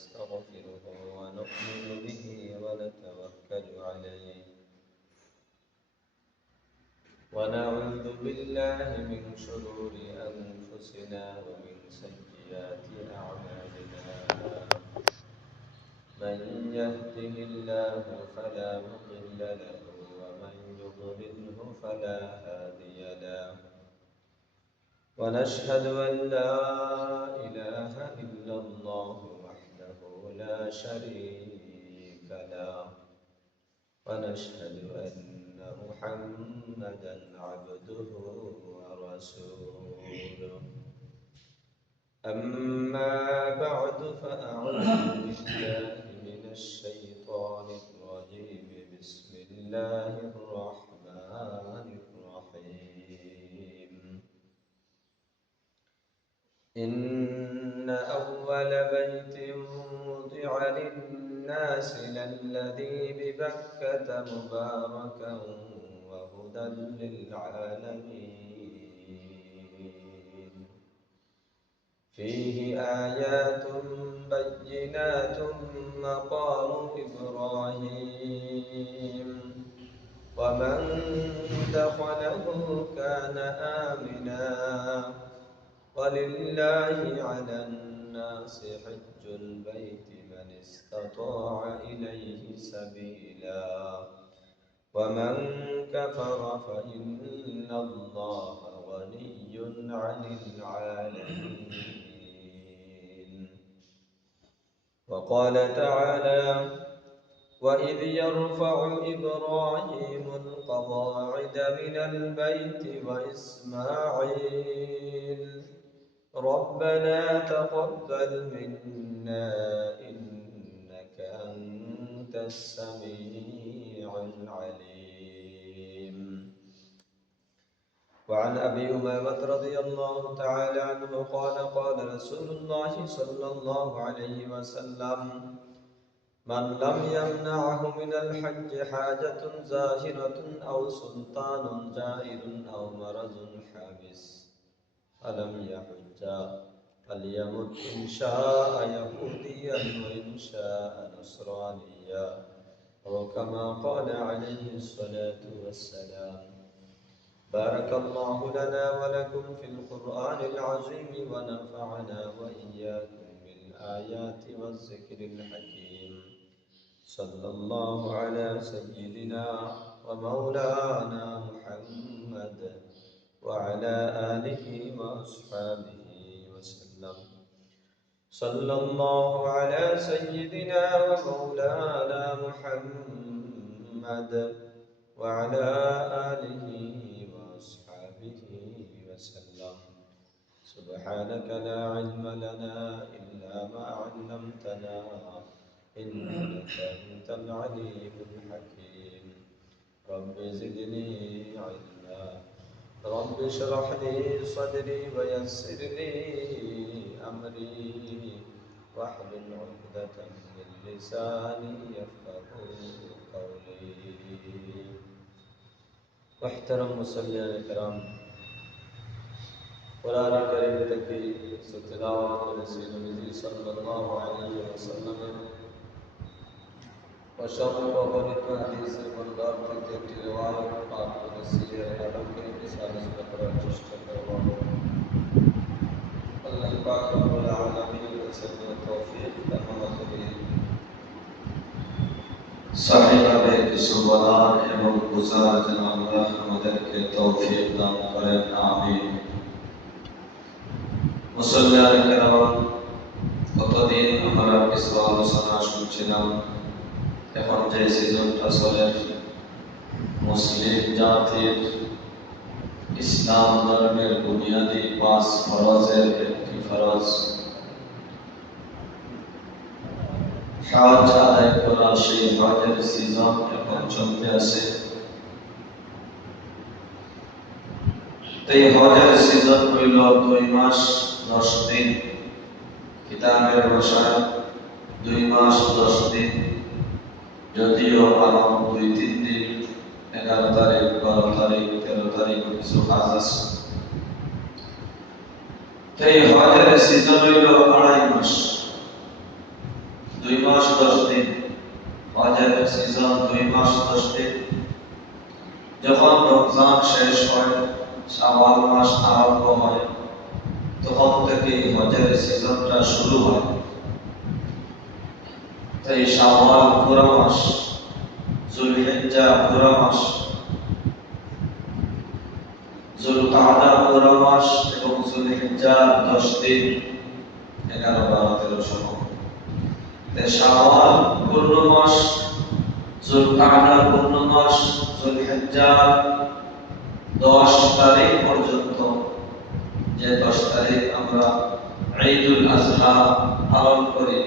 ونستغفره ونؤمن به ونتوكل عليه ونعوذ بالله من شرور أنفسنا ومن سيئات أعمالنا من يهده الله فلا مضل له ومن يضلله فلا هادي له ونشهد أن لا إله إلا الله وحده لا شريك له ونشهد أن محمدا عبده ورسوله أما بعد فأعوذ بالله من الشيطان الرجيم بسم الله الرحمن الرحيم إن أول بيت وضع للناس للذي ببكة مباركا وهدى للعالمين فيه آيات بينات مقام إبراهيم ومن دخله كان آمنا ولله على الناس حج البيت من استطاع إليه سبيلا ومن كفر فإن الله غني عن العالمين وقال تعالى وإذ يرفع إبراهيم القواعد من البيت وإسماعيل ربنا تقبل منا إنك أنت السميع العليم وعن أبي أمامة رضي الله تعالى عنه قال قال رسول الله صلى الله عليه وسلم من لم يمنعه من الحج حاجة ظاهرة أو سلطان جائر أو مرض حابس فلم يحج فليمت إن شاء يهوديا وإن شاء نصرانيا أو كما قال عليه الصلاة والسلام بارك الله لنا ولكم في القرآن العظيم ونفعنا وإياكم بالآيات والذكر الحكيم صلى الله على سيدنا ومولانا محمد وعلى آله وأصحابه وسلم صلى الله على سيدنا ومولانا محمد وعلى آله وأصحابه وسلم سبحانك لا علم لنا إلا ما علمتنا إنك أنت العليم الحكيم رب زدني علما رب اشرح لي صدري ويسر لي أمري واحلل عقدة من لساني يفقهوا قولي محترم مصلين الكرام قرآن الكريم تكي ستلاوة رسول النبي صلى الله عليه وسلم وشرح وبرد حديث بردار تكي رواية پاک رسول الله کے رسالة بقرة تشتكر الله پاک رب العالمين وسلم التوفيق تمام সাহেবাবে সুবহান এবং গুজার যেন আল্লাহ আমাদেরকে তৌফিক দান করেন আমিন মুসল্লিয়ান কেরাম কতদিন আমরা কিছু আলোচনা শুনছিলাম এখন যে সিজনটা চলে মুসলিম জাতির ইসলাম ধর্মের বুনিয়াদী 5 ফরজের একটি ফরজ হজ আদায় করা সেই হজের সিজন এখন চলতে আছে এই হজের সিজন হইল 2 মাস 10 দিন কিতাবের ভাষায় 2 মাস 10 দিন যদিও আরো 2-3 দিন 11 তারিখ 12 তারিখ 13 তারিখ কিছু কাজ আছে এই হজের সিজন হইল 2.5 মাস 2 মাস 10 দিন, হজের সিজন 2 মাস 10 দিন। যখন রমজান শেষ হয়, শাওয়াল মাস আরম্ভ হয়, তখন থেকে হজের সিজনটা শুরু হয়। তাই শাওয়াল পুরো মাস, যুলহিজ্জা পুরো মাস, যুলকাদা পুরো মাস এবং যুলহিজ্জা 10 দিন, 11, 12, 13 সহ। তাই শাওয়াল পূর্ণ মাস, যুলকাদা পূর্ণ মাস, যুলহিজ্জা 10 তারিখ পর্যন্ত, যে 10 তারিখ আমরা ঈদুল আযহা পালন করি,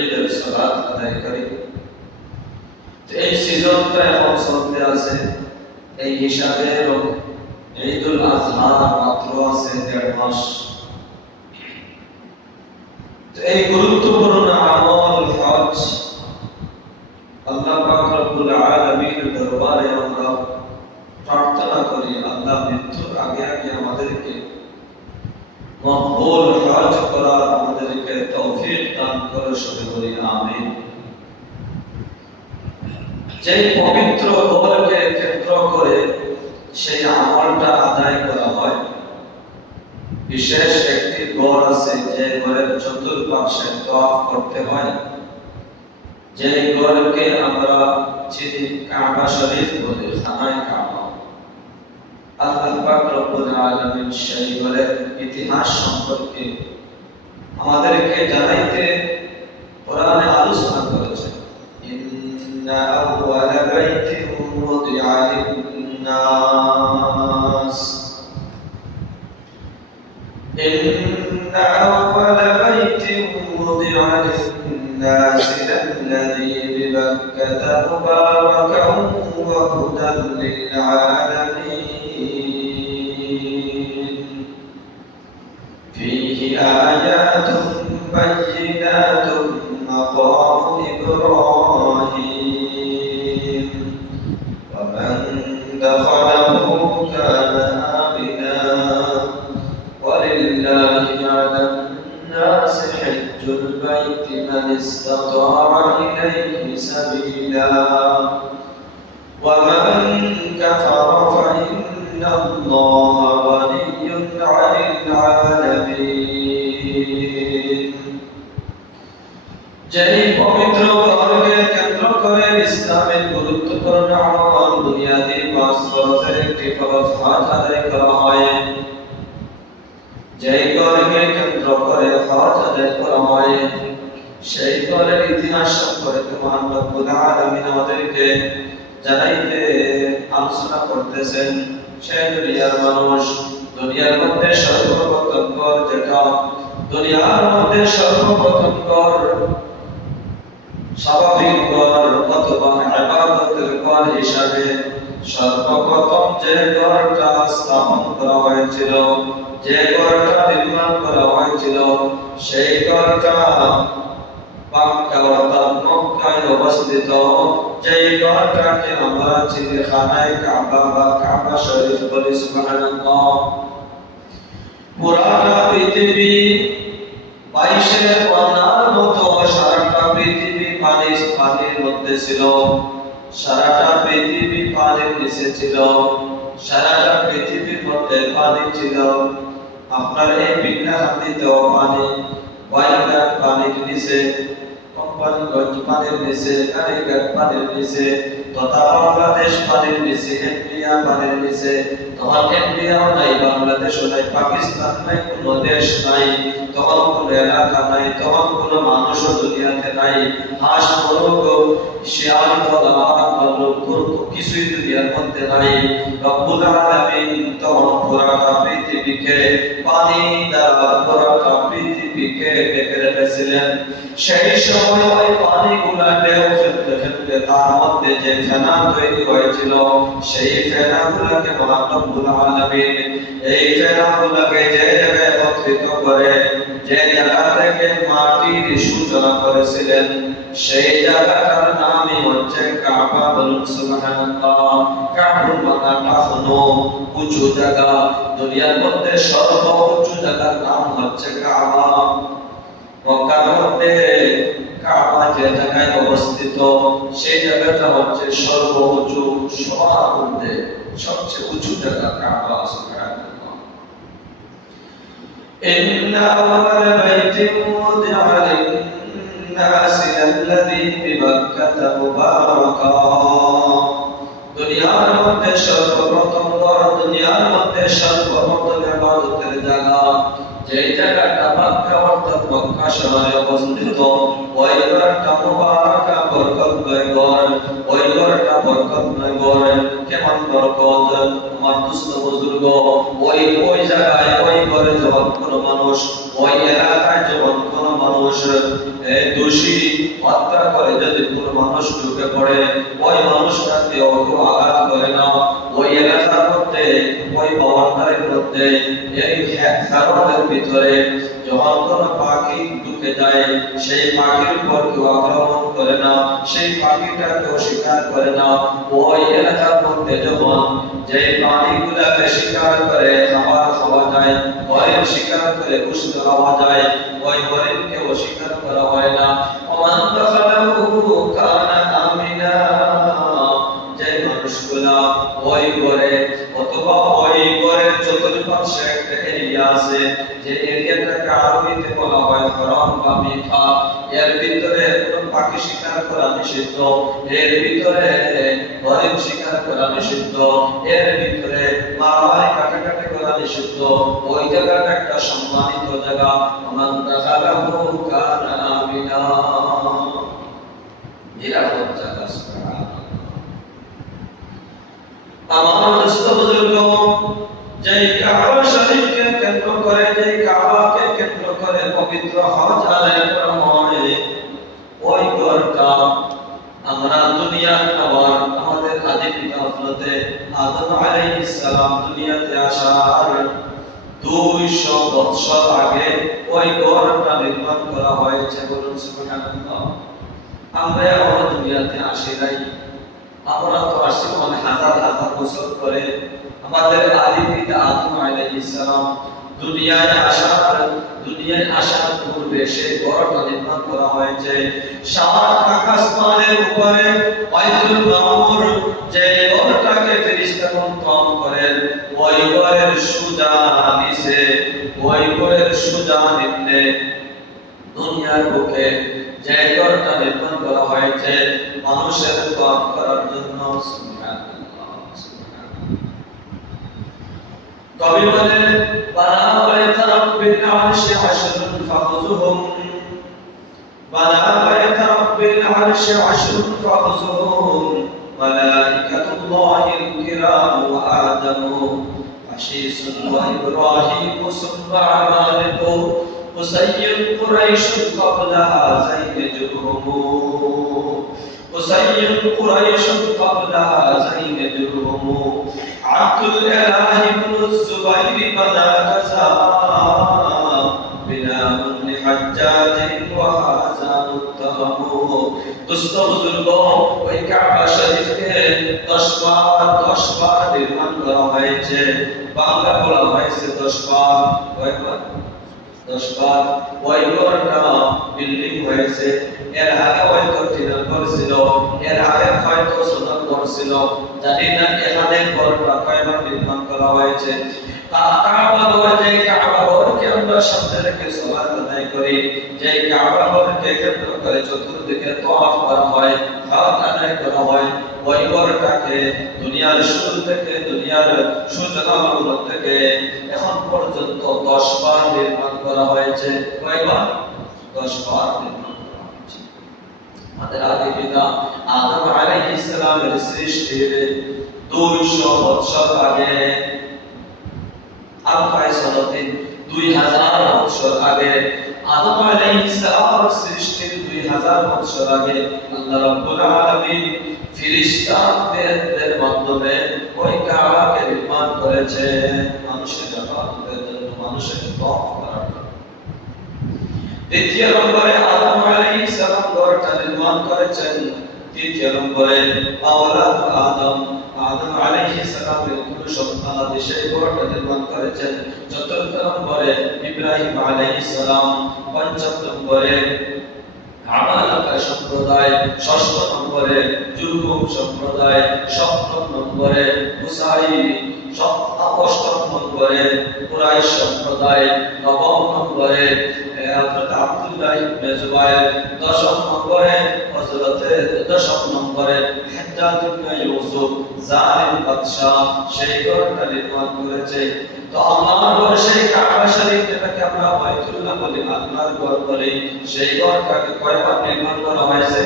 ঈদের সালাত আদায় করি। এই সিজনটা এখন চলতে আছে। এই হিসাবে ঈদুল আযহা মাত্র আছে 1.5 মাস। এই গুরুত্বপূর্ণ আমল হজ, আল্লাহ পাক রব্বুল আলামিনের দরবারে আমরা প্রার্থনা করি, আল্লাহ মৃত্যুর আগে আগে আমাদেরকে মকবুল হজ করার আমাদেরকে তৌফিক দান করে, সবে বলি আমিন। যে পবিত্র ঘরকে কেন্দ্র করে সেই আমলটা আদায় করা হয়। বিশেষ একটি ঘর আছে, যে ঘরের চতুর্পাশে তওয়াফ করতে হয়, যে ঘরকে আমরা চিনি কাবা শরীফ বলে, খানায়ে কাবা। আল্লাহ পাক রব্বুল আলামিন সেই ঘরের ইতিহাস সম্পর্কে আমাদেরকে জানাইতে কোরআনে আলোচনা করেছেন। ইন্না আউওয়ালা বাইতিন উযিআ লিন-নাস, ইন্না আউওয়ালা বাইতিন উযিআ লিন-নাস লাল্লাযী বিবাক্কাতা মুবারাকান ওয়া হুদান লিল-আলামিন, ফীহি আয়াতুন বায়্যিনাতুন মাকামু ইব্রাহিম, ওয়া মান দাখালাহু কানা আমিনা, ওয়া লিল্লাহি আলান-নাসি হিজ্জুল বাইতি মান ইসতাতা'a ইলাইহি সাবিলা, ওয়া মান কাফারা ফা ইন্নাল্লাহা গানিয়্যুন 'আনিল 'আলামিন। যেই পবিত্র ঘরকে কেন্দ্র করে ইসলামের গুরুত্বপূর্ণ আমল, বুনিয়াদি 5 ফরজের একটি ফরজ হজ আদায় করা হয়। যেই ঘরকে কেন্দ্র করে হজ আদায় করা হয়, সেই ঘরের ইতিহাস সম্পর্কে মহান রব্বুল আলামিন আমাদেরকে জানাইতে আলোচনা করতেছেন। সেই দুনিয়ার মানুষ, দুনিয়ার মধ্যে সর্বপ্রথম ঘর যেটা, দুনিয়ার মধ্যে সর্বপ্রথম ঘর, স্বাভাবিক ঘর অথবা ইবাদতের ঘর হিসাবে সর্বপ্রথম যে ঘরটা স্থাপন করা হয়েছিল, যে ঘরটা নির্মাণ করা হয়েছিল, সেই ঘরটা মক্কা অর্থাৎ মক্কায় অবস্থিত। যেই ঘরটাকে আমরা চিনি খানায়ে কাবা বা কাবা শরীফ বলি। সুবহানাল্লাহ। পুরাটা পৃথিবী 22 কন্যার মতো সারাটা পৃথিবী পানির মধ্যে ছিল, সারাটা পৃথিবী পানির নিচে ছিল, সারাটা পৃথিবীর মধ্যে পানি ছিল। আপনার এই বিঘ্নাহাতিতেও পানি, ওয়াইঘাট পানির নিচে, কোম্পানিগঞ্জ পানির নিচে, কালীঘাট পানির নিচে, তথা বাংলাদেশ পানির নিচে, ইন্ডিয়া পানির নিচে। তখন ইন্ডিয়াও নাই, বাংলাদেশও নাই, পাকিস্তান নাই, কোনো দেশ নাই, তখন কোনো এলাকা নাই, তখন কোনো মানুষও দুনিয়াতে নাই। হাঁস, মুরগ, শিয়াল, গলা, ভাল্লুক, কুকুর কিছুই দুনিয়ার মধ্যে নাই। রব্বুল আলামিন তখন পুরাটা পৃথিবীকে পানি দ্বারা পুরাটা পৃথিবীকে ঢেকে রেখেছিলেন। সেই সময় ওই পানিগুলা ঢেউ ফেলতে ফেলতে তার মধ্যে যে ফেনা তৈরি হয়েছিল, সেই ফেনাগুলাকে মহান রব্বুল আলামিন এই ফেনাগুলাকে যে জায়গায় একত্রিত করে, যে জায়গা থেকে মাটির সূচনা করেছিলেন, সেই জায়গাটার নামই হচ্ছে কাবা। বলুন সুবহানাল্লাহ। কাবার মাথাটা হলো উঁচু জায়গা, দুনিয়ার মধ্যে সর্বোচ্চ জায়গার নাম হচ্ছে কাবা। মক্কার মধ্যে কাবা সেই জায়গাটা হচ্ছে সর্বোচ্চ, সবার মধ্যে সবচেয়ে উঁচু জায়গা কাবা। সুবহানাল্লাহ। ইন্না আওয়ালা বাইতিন উদিআ লিন-নাসি আল্লাযী বিবাক্কাতা মুবারাকা। দুনিয়ার মধ্যে সর্বপ্রথম ঘর, দুনিয়ার মধ্যে সর্বপ্রথম ইবাদতের জায়গা, যেই জায়গাটা মক্কা অর্থাৎ মক্কা শহরে অবস্থিত, ওই ঘরটা মুবারাকা, বরকতময় ঘর। ওই ঘরটা বরকতময় ঘর। কেমন বরকত আমার দুস্থ বুজুর্গ, ওই জায়গায় ওই ঘরে যখন কোনো মানুষ, ওই এলাকায় যখন কোনো মানুষ দোষী হত্যা করে, যদি কোনো মানুষ ঢুকে পড়ে, ওই মানুষটাকে অত আঘাত করে না। ওই এলাকার মধ্যে, ওই ভবনটার মধ্যে, এই হেক্সারের ভিতরে যখন কোনো পাখি ঢুকে যায়, সেই পাখির উপর কেউ আক্রমণ করে না, সেই পাখিটাকে শিকার করে না। ওই এলাকার মধ্যে যখন যে প্রাণীগুলাকে শিকার করে খাবার খাওয়া যায়, হরিণ শিকার করে গোশত খাওয়া যায়, ওই হরিণকে শিকার করা হয় না। ওমান দাখালাহু কানা আমিনা। যে মানুষগুলা ওই ঘরে অথবা ওই ঘরের চতুর্পাশে একটা এরিয়া আছে, যে এরিয়াটাকে আরবিতে বলা হয় হরম বা মিঠা, এর ভিতরে কোনো পাখি শিকার করা নিষিদ্ধ, এর ভিতরে হরিণ শিকার করা নিষিদ্ধ, এর ভিতরে মারামারি কাটাকাটি করা নিষিদ্ধ। ওই জায়গাটা একটা সম্মানিত জায়গা। ওমান দাখালাহু কানা আমিনা, নিরাপদ জায়গা। আমার দোস্ত বুজুর্গ, যেই কাবা শরীফকে কেন্দ্র করে, যেই কাবাকে কেন্দ্র করে পবিত্র হজ আদায় করা হয়, ওই ঘরটা আমরা দুনিয়ার আবার আমাদের আদি পিতা হযরত আদম আলাইহিস সালাম দুনিয়াতে আসার 200 বছর আগে ওই ঘরটা নির্মাণ করা হয়েছে। বলুন সুবহানাল্লাহ। আমরা এখনো দুনিয়াতে আসি নাই, আমরা তো আসছি অনেক হাজার হাজার বছর পরে। আমাদের আদি পিতা আদম আলাইহিস সালাম দুনিয়ায় আসার পূর্বে সেই ঘরটা নির্মাণ করা হয়েছে। সাত আকাশমানের উপরে বাইতুল মামুর, যে ঘরটাকে ফেরেশতাগণ তওয়াফ করেন, ওই ঘরের সোজা নিচে, ওই ঘরের সোজা নিম্নে দুনিয়ার বুকে যে ঘরটা নির্মাণ করা হয়েছে মানুষের তওয়াফ করার জন্য। সুবহানাল্লাহ, সুবহানাল্লাহ। কবি বলেন, বানা বাইতা রাব্বিল আরশি আশরুন ফাখুযুহুম, বানা বাইতা রাব্বিল আরশি আশরুন ফাখুযুহুম, মালাইকাতুল্লাহিল কিরাম ওয়া আদামু আশীসুন ওয়া ইব্রাহিম সুম্মা আমালিকু উসাইয়্যিদ কুরাইশ ক্বাবলা হাযাইন জুরহুম, উসাইয়্যিদ কুরাইশ ক্বাবলা হাযাইন জুরহুম, আব্দুল ইলাহ ইবনে যুবাইর বানা কাযা বিনামুন লিহাজ্জাজ ওয়া হাযা মুত্তাহামু। দোস্ত বুজুর্গ, ওই কাবা শরীফকে 10 বার নির্মাণ করা হয়েছে। বাংলা বলা হয়েছে 10 বার। কয়বার? 10 বার। ওই ঘরটা বিল্ডিং হয়েছে। এর আগে হয়তো টিনের ঘর ছিল, এর আগে হয়তো সোনার ঘর ছিল, জানি না এখানে ঘরটা কয়বার নির্মাণ করা হয়েছে। কাবা ঘর, যে কাবা ঘরকে আমরা সামনে রেখে সালাত আদায় করি, যে কাবা ঘরকে কেন্দ্র করে চতুর্দিকে তওয়াফ করা হয়, হজ আদায় করা হয়, ওই ঘরটাকে দুনিয়ার শুরু থেকে, দুনিয়ার সূচনা লগ্ন থেকে এখন পর্যন্ত 10 বার নির্মাণ করা হয়েছে। কয়বার? 10 বার নির্মাণ করা হয়েছে। আমাদের আদি পিতা আদম আলাইহিস সালামের সৃষ্টির 200 বছর আগে, আলফায় সনতিন 2000 বছর আগে, আদম আলাইহিস সালামের সৃষ্টির 2000 বছর আগে আল্লাহ রাব্বুল আলামিন ফেরেশতাদের মাধ্যমে ওই কাবাকে নির্মাণ করেছে মানুষের ইবাদতের জন্য, মানুষের তওয়াফ করার জন্য। দ্বিতীয় নম্বরে আদম আলাইহিস সালাম ঘরটা নির্মাণ করেছেন। তৃতীয় নম্বরে আওলাদ আদম, আদম আলাইহিস সালামের কোন সন্তান আছে সেই ঘরটা নির্মাণ করেছেন। চতুর্থ নম্বরে ইব্রাহিম আলাইহিস সালাম। পঞ্চম নম্বরে আমালাকা সম্প্রদায়, ষষ্ঠ নম্বরে জুরহুম সম্প্রদায়, সপ্তম নম্বরে মুসাইরি, অষ্টম নম্বরে কুরাইশ সম্প্রদায়, নবম নম্বরে হযরত আব্দুল্লাহ ইবনে জুবাইর, দশম নম্বরে দশম নম্বরে হাজ্জাজ ইবনে ইউসুফ জালিম বাদশা সেই ঘরটা নির্মাণ করেছে। তো আল্লাহর ঘর সেই কাবা শরীফ যেটাকে আমরা বাইতুল্লাহ বলি, আল্লাহর ঘর বলি, সেই ঘরটাকে কয়বার নির্মাণ করা হয়েছে?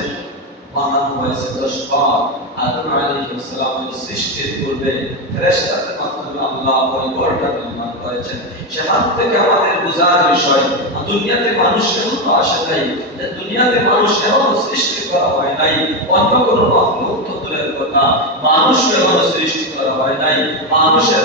বানানো হয়েছে 10 বার। আদম আলাইহিস সালামের সৃষ্টির পূর্বে ফেরেশতাদের মাধ্যমে আল্লাহ ওই ঘরটা নির্মাণ করেছেন। সেখান থেকে আমাদের বোঝার বিষয়, দুনিয়াতে মানুষ এখনো আসে নাই, দুনিয়াতে মানুষ এখনো সৃষ্টি করা হয় নাই, অন্য কোনো মাখলুক তো দূরের কথা, মানুষ এখনো সৃষ্টি করা হয় নাই। মানুষের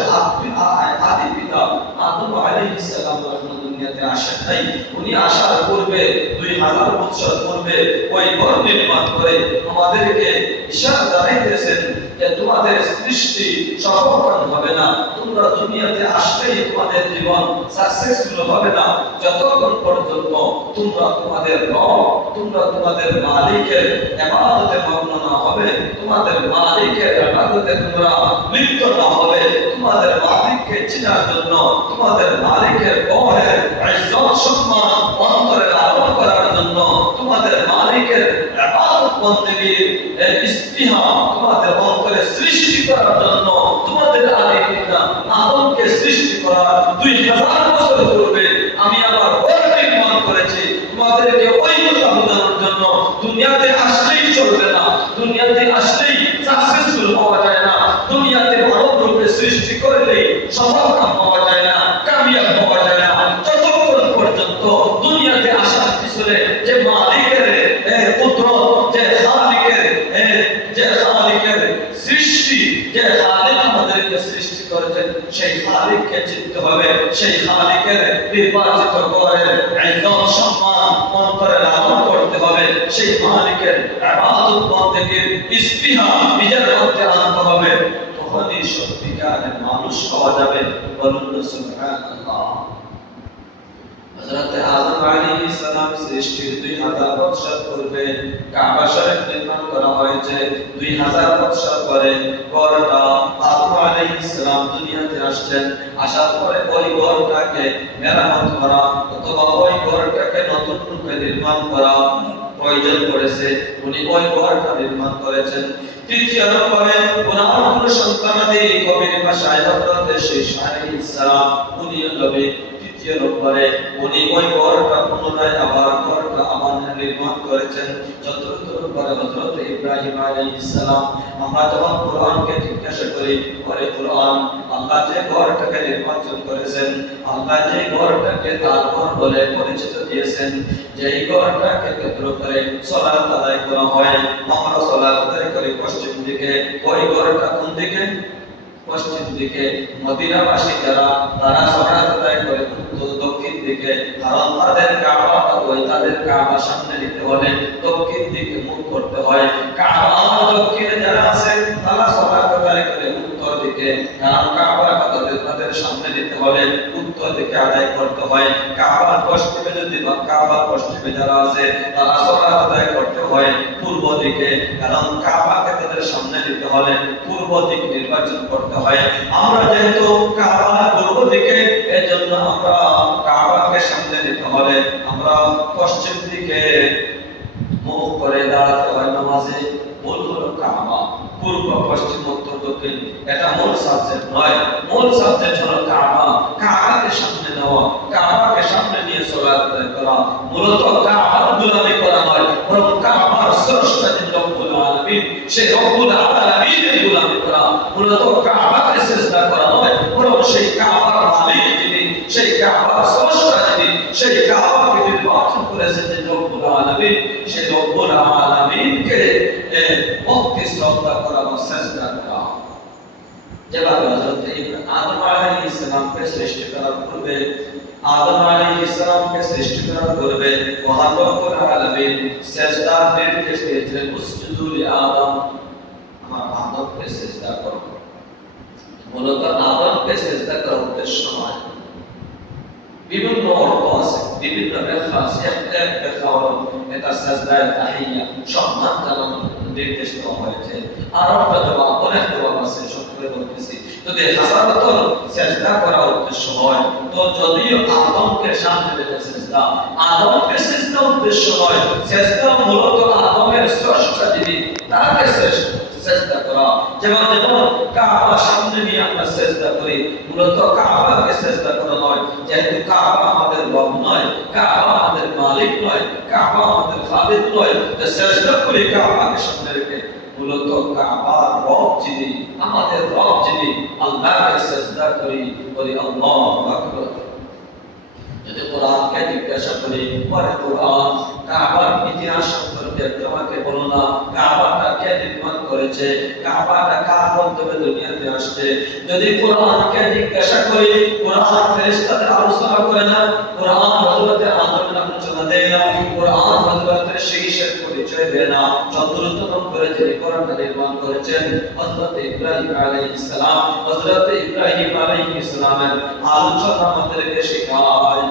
আদি পিতা আদম আলাইহিস সালাম যখন দুনিয়াতে আসেন নাই, উনি আসার পূর্বে 2000 বছর পূর্বে ওই ঘর নির্মাণ করে আমাদেরকে ইশারা জানাইতেছেন যে তোমাদের সৃষ্টি সফলকাম হবে না, তোমরা দুনিয়াতে আসলেই তোমাদের জীবন সাকসেসফুল হবে না যতক্ষণ পর্যন্ত তোমরা তোমাদের রব, তোমরা তোমাদের মালিকের ইবাদতে মগ্ন না হবে, তোমাদের মালিকের ইবাদতে তোমরা লিপ্ত না হবে, তোমাদের মালিককে চেনার জন্য, তোমাদের মালিকের গৌরবের ইজ্জত সম্মান অন্তরে লালন করার জন্য, তোমাদের মালিকের ইবাদত বন্দেগীর ইস্তিহা তোমাদের অন্তরে সৃষ্টি করার জন্য, তোমাদের আদি পিতা আদমকে সৃষ্টি করার 2000 বছর পূর্বে আমি আবার ঘর নির্মাণ করেছি তোমাদেরকে ওই কথা বোঝানোর জন্য। দুনিয়াতে আসলেই চলবে না, দুনিয়াতে আসলেই সাকসেসফুল হওয়া যায় না, দুনিয়াতে মানব রূপে সৃষ্টি করলেই সফলকাম হওয়া যায় না, কামিয়াব হওয়া যায় না যতক্ষণ পর্যন্ত দুনিয়াতে আসার পিছনে যে মালিকের কুদরত, যে খালিকের সৃষ্টি, যে খালিক আমাদেরকে সৃষ্টি করেছেন, সেই খালিককে চিনতে হবে, সেই খালিকের নির্বাচিত করে ইজ্জত সম্মান অন্তরে লালন করতে হবে, সেই মালিকের ইবাদত বন্দেগীর ইস্তিহা নিজের মধ্যে আনতে হবে, তখনই সত্যিকারের মানুষ হওয়া যাবে। বলুন সুবহানাল্লাহ। হযরত আদম আলাইহিস সালাম সৃষ্টির 2000 বছর পূর্বে কাবা শরীফ নির্মাণ করা হয়েছে। 2000 বছর পরে ঘরটা আদম আলাইহিস সালাম দুনিয়াতে আসছেন, আসার পরে ওই ঘরটাকে মেরামত করা অথবা ওই ঘরটাকে নতুন রূপে নির্মাণ করা প্রয়োজন পড়েছে, উনি ওই ঘরটা নির্মাণ করেছেন। তৃতীয় নম্বরে ওনার কোন সন্তানাদি কবির ভাষায় হযরত ঈসা আলাইহিস সালাম উনি নবী। তৃতীয় নম্বরে উনি ওই ঘরটা পুনরায় আবার নির্মাণ করেছেন। চতুর্থ নম্বরে হযরত ইব্রাহিম আলাইহিস সালাম। আমরা যখন কোরআনকে জিজ্ঞাসা করি, পরে কোরআন আল্লাহ যে ঘরটাকে নির্বাচন করেছেন, আল্লাহ যে ঘরটাকে তার ঘর বলে পরিচিত দিয়েছেন, যেই ঘরটাকে কেন্দ্র করে সালাত আদায় করা হয়, আমরা সালাত আদায় করি পশ্চিম দিকে, ওই ঘরটা কোন দিকে? পশ্চিম দিকে। মদিনাবাসী যারা তারা সালাত আদায় করে দক্ষিণ দিকে, কারণ তাদের কাবাটা ওই তাদের কাবা সামনে নিতে হলে দক্ষিণ দিকে মুখ করতে হয়। কাবা দক্ষিণে যারা আছে তারা সালাত আদায় করে উত্তর দিকে, কারণ কাবাটা তাদের সামনে নিতে হলে উত্তর দিকে আদায় করতে হয়। কাবার পশ্চিমে যদি কাবার পশ্চিমে যারা আছে তারা সালাত আদায় করতে হয় পূর্ব দিকে, কারণ কাবাকে তাদের সামনে নিতে হলে পূর্ব দিক নির্বাচন করতে হয়। আমরা যেহেতু কাবা পূর্ব দিকে, এজন্য আমরা কাবাকে সামনে নিতে হলে আমরা পশ্চিম দিকে মুখ করে দাঁড়াতে হয় নামাজে। মূল হলো কাবা, পূর্ব পশ্চিম উত্তর দক্ষিণ, এটা মূল সাবজেক্ট নয়। মূল সাবজেক্ট হলো কাবা, কাবাকে সামনে নেওয়া, কাবাকে সামনে নিয়ে সালাত আদায় করা। মূলত কাবার গোলামি করা নয়, বরং কাবার স্রষ্টা যিনি রব্বুল আলামিন, সেই রব্বুল আলামিনের গোলামি করা। মূলত কাবাকে সিজদা করা নয়, বরং সেই কাবার মালিক যিনি, সেই কাবার স্রষ্টা যিনি, সেই কাবাকে নির্বাচন করেছেন যিনি রব্বুল আলামিন, সেই রব্বুল আলামিনকে ভক্তি শ্রদ্ধা করা বা সিজদা করা। যেভাবে হযরত আদম আলাইহিস সালামকে সৃষ্টি করার পূর্বে, আদম আলাইহিস সালামকে সৃষ্টি করার পূর্বে মহান রব্বুল আলামিন সিজদার নির্দেশ দিয়েছিলেন, উসজুদু লি আদম, আমার আদমকে সিজদা করো। মূলত আদমকে সিজদা করার উদ্দেশ্য নয়, বিভিন্ন অর্থ আছে, বিভিন্ন ব্যাখ্যা আছে। এক ব্যাখ্যা হলো এটা সাজদায়ে তাহিয়া, সম্মান জানানোর নির্দেশ দেওয়া হয়েছে। আর একটা জবাব, অনেক জবাব আছে, সব করে বলতেছি। যদি হাসারাতুল সাজদা করার উদ্দেশ্য হয়, তো যদিও আদমকে সামনে রেখে সাজদা, আদমকে সাজদা উদ্দেশ্য নয়, সাজদা মূলত আদমের স্রষ্টা যিনি তাকে সাজদা করা। যেমন কাবা সামনে নিয়ে আমরা সাজদা করি, মূলত কাবাকে সাজদা করা নয়, যেহেতু কাবা আমাদের রব নয়, কাবা আমাদের মালিক নয়, কাবা আমাদের খালিক নয়, তো সাজদা করি কাবাকে সামনে রেখে। মূলত কাবার রব যিনি, আমাদের রব যিনি, আল্লাহকে সাজদা করি, বলি আল্লাহু আকবার। যদি কোরআনকে জিজ্ঞাসা করি, পরে কোরআন কাবার ইতিহাস সম্পর্কে তোমাকে বলো না, কাবাটা কে নির্মাণ করেছে, কাবাটা কার মাধ্যমে দুনিয়াতে আসছে। যদি কোরআনকে জিজ্ঞাসা করি, কোরআন ফেরেশতাদের আলোচনা করে না, কোরআন হযরত আদমের আলোচনা দেয় না, কোরআন হযরত শীশের পরিচয় দেয় না। চতুর্থ নম্বরে যিনি কোরআনটা নির্মাণ করেছেন হযরত ইব্রাহিম আলাইহিস সালাম, হযরত ইব্রাহিম আলাইহিস সালামের আলোচনা আমাদেরকে শেখায়।